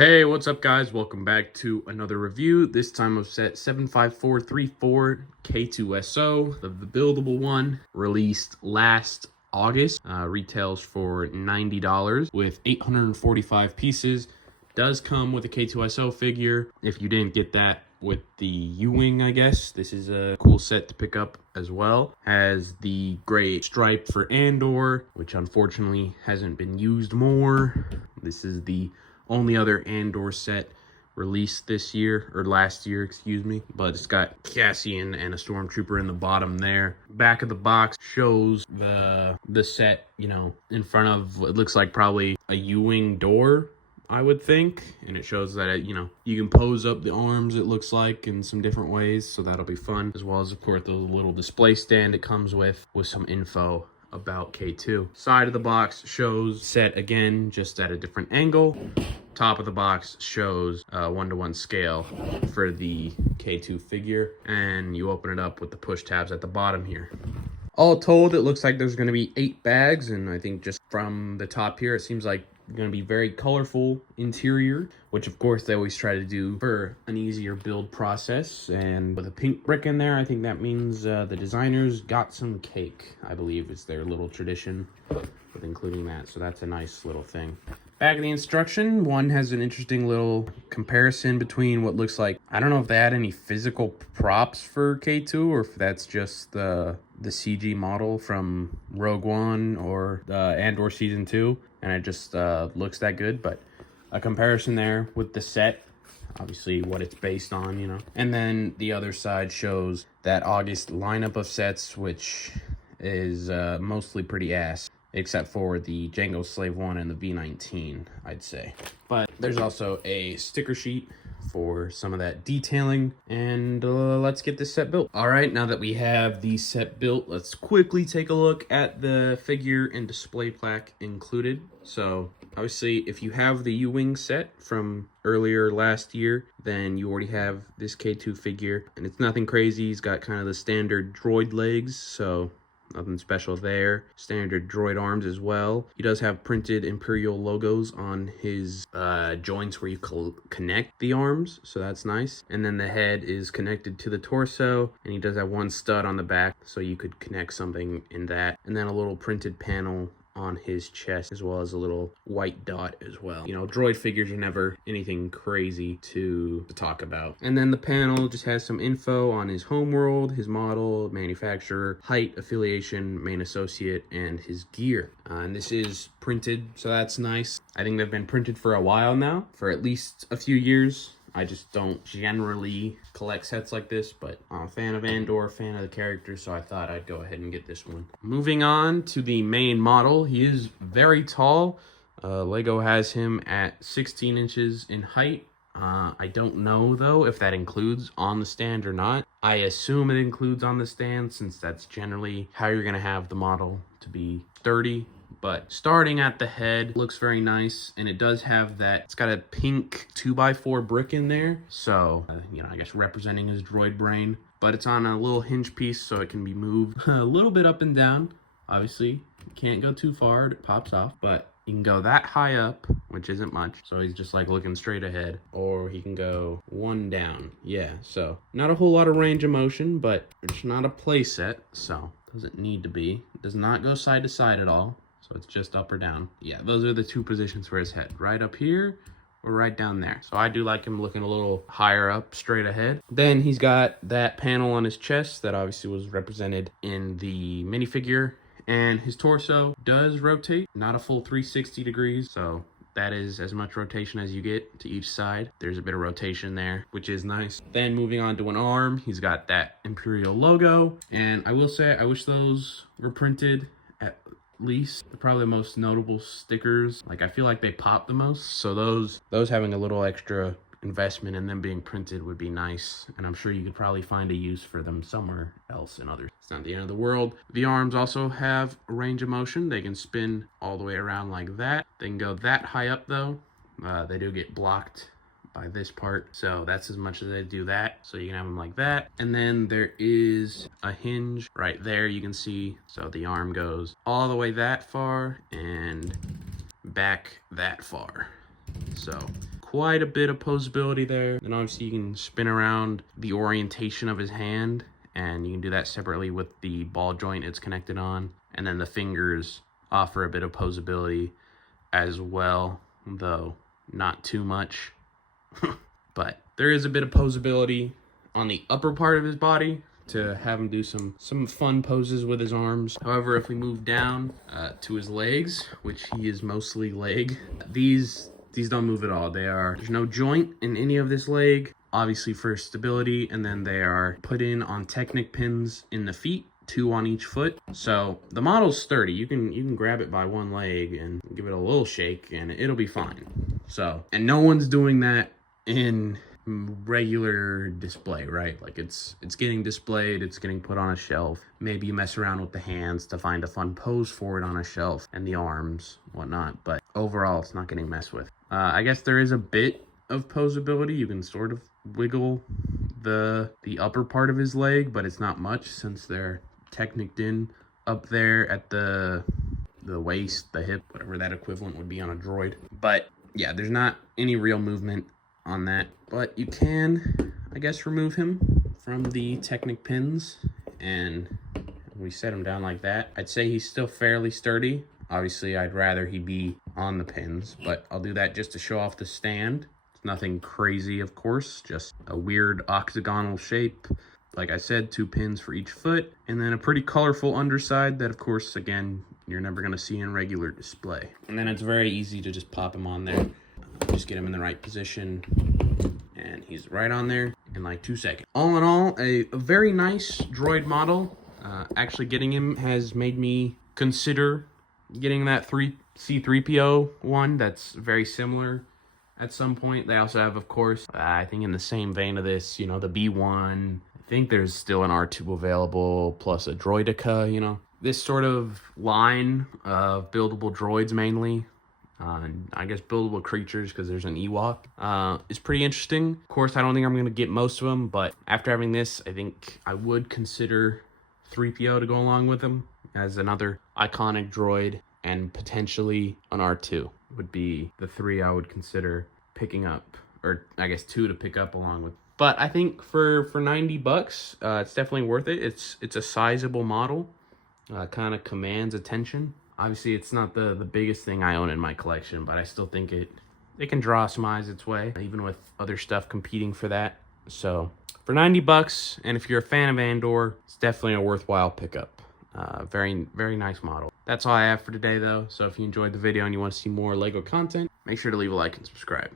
Hey, what's up guys? Welcome back to another review, this time of set 75434 K-2SO, the buildable one, released last August, retails for $90 with 845 pieces. Does come with a K-2SO figure. If you didn't get that with the U-Wing, I guess, this is a cool set to pick up as well. Has the gray stripe for Andor, which unfortunately hasn't been used more. This is the only other Andor set released this year, or last year, excuse me. But it's got Cassian and a Stormtrooper in the bottom there. Back of the box shows the set, you know, in front of what looks like probably a U-Wing door, I would think. And it shows that, you know, you can pose up the arms, it looks like, in some different ways. So that'll be fun. As well as, of course, the little display stand it comes with some info about K2. Side of the box shows set again, just at a different angle. Top of the box shows a 1-to-1 scale for the K2 figure. And you open it up with the push tabs at the bottom here. All told, it looks like there's going to be 8 bags, and I think just from the top here, it seems like going to be very colorful interior, which of course they always try to do for an easier build process. And with a pink brick in there, I think that means the designers got some cake, I believe is their little tradition with including that. So that's a nice little thing. Back of the instruction, one has an interesting little comparison between what looks like, I don't know if they had any physical props for K2 or if that's just the CG model from Rogue One or Andor Season 2, and it just looks that good. But a comparison there with the set, obviously what it's based on, you know. And then the other side shows that August lineup of sets, which is mostly pretty ass, except for the Jango Slave 1 and the V19, I'd say. But there's also a sticker sheet for some of that detailing, and let's get this set built. All right, now that we have the set built, let's quickly take a look at the figure and display plaque included. So obviously, if you have the U-Wing set from earlier last year, then you already have this K2 figure, and it's nothing crazy. He's got kind of the standard droid legs, so nothing special there. Standard droid arms as well. He does have printed Imperial logos on his joints where you connect the arms, so that's nice. And then the head is connected to the torso, and he does have one stud on the back, so you could connect something in that. And then a little printed panel on his chest, as well as a little white dot as well. You know, droid figures are never anything crazy to talk about. And then the panel just has some info on his homeworld, his model, manufacturer, height, affiliation, main associate, and his gear. And this is printed, so that's nice. I think they've been printed for a while now, for at least a few years. I just don't generally collect sets like this, but I'm a fan of Andor, fan of the character, so I thought I'd go ahead and get this one. Moving on to the main model, he is very tall. Lego has him at 16 inches in height. I don't know, though, if that includes on the stand or not. I assume it includes on the stand, since that's generally how you're going to have the model to be sturdy. But starting at the head, looks very nice, and it does have that, it's got a pink 2x4 brick in there, so you know, I guess representing his droid brain. But it's on a little hinge piece, so it can be moved a little bit up and down. Obviously, you can't go too far, it pops off, but you can go that high up, which isn't much, so he's just like looking straight ahead, or he can go one down. Yeah, so not a whole lot of range of motion, but it's not a play set, so doesn't need to be. It does not go side to side at all. So it's just up or down. Yeah, those are the two positions for his head. Right up here or right down there. So I do like him looking a little higher up, straight ahead. Then he's got that panel on his chest that obviously was represented in the minifigure. And his torso does rotate, not a full 360 degrees. So that is as much rotation as you get to each side. There's a bit of rotation there, which is nice. Then moving on to an arm, he's got that Imperial logo. And I will say, I wish those were printed at least. Probably the most notable stickers, like I feel like they pop the most, so those having a little extra investment in them being printed would be nice, and I'm sure you could probably find a use for them somewhere else in others. It's not the end of the world. The arms also have a range of motion. They can spin all the way around like that. They can go that high up though. They do get blocked by this part, so that's as much as they do that, so you can have them like that. And then there is a hinge right there, you can see, so the arm goes all the way that far and back that far. So quite a bit of posability there. And obviously you can spin around the orientation of his hand, and you can do that separately with the ball joint it's connected on. And then the fingers offer a bit of posability as well, though not too much. But there is a bit of posability on the upper part of his body to have him do some fun poses with his arms. However, if we move down to his legs, which he is mostly leg, these don't move at all. There's no joint in any of this leg, obviously for stability, and then they are put in on Technic pins in the feet, 2 on each foot. So the model's sturdy. You can grab it by one leg and give it a little shake and it'll be fine. So, and no one's doing that in regular display, right? Like it's getting displayed, it's getting put on a shelf. Maybe you mess around with the hands to find a fun pose for it on a shelf, and the arms, whatnot, but overall it's not getting messed with. I guess there is a bit of posability. You can sort of wiggle the upper part of his leg, but it's not much since they're techniced in up there at the waist, the hip, whatever that equivalent would be on a droid. But yeah, there's not any real movement on that, but you can, I guess, remove him from the Technic pins, and we set him down like that. I'd say he's still fairly sturdy. Obviously, I'd rather he be on the pins, but I'll do that just to show off the stand. It's nothing crazy, of course, just a weird octagonal shape. Like I said, 2 pins for each foot, and then a pretty colorful underside that, of course, again, you're never going to see in regular display. And then it's very easy to just pop him on there. Just get him in the right position, and he's right on there in like 2 seconds. All in all, a very nice droid model. Actually getting him has made me consider getting that C-3PO one that's very similar at some point. They also have, of course, I think in the same vein of this, you know, the B1. I think there's still an R2 available, plus a Droidica, you know. This sort of line of buildable droids mainly, I guess buildable creatures, because there's an Ewok, is pretty interesting. Of course, I don't think I'm going to get most of them, but after having this, I think I would consider 3PO to go along with them as another iconic droid, and potentially an R2 would be the 3 I would consider picking up, or I guess 2 to pick up along with. But I think for $90, it's definitely worth it. It's a sizable model, kind of commands attention. Obviously, it's not the biggest thing I own in my collection, but I still think it can draw some eyes its way, even with other stuff competing for that. So for $90, and if you're a fan of Andor, it's definitely a worthwhile pickup. Very, very nice model. That's all I have for today, though. So if you enjoyed the video and you want to see more LEGO content, make sure to leave a like and subscribe.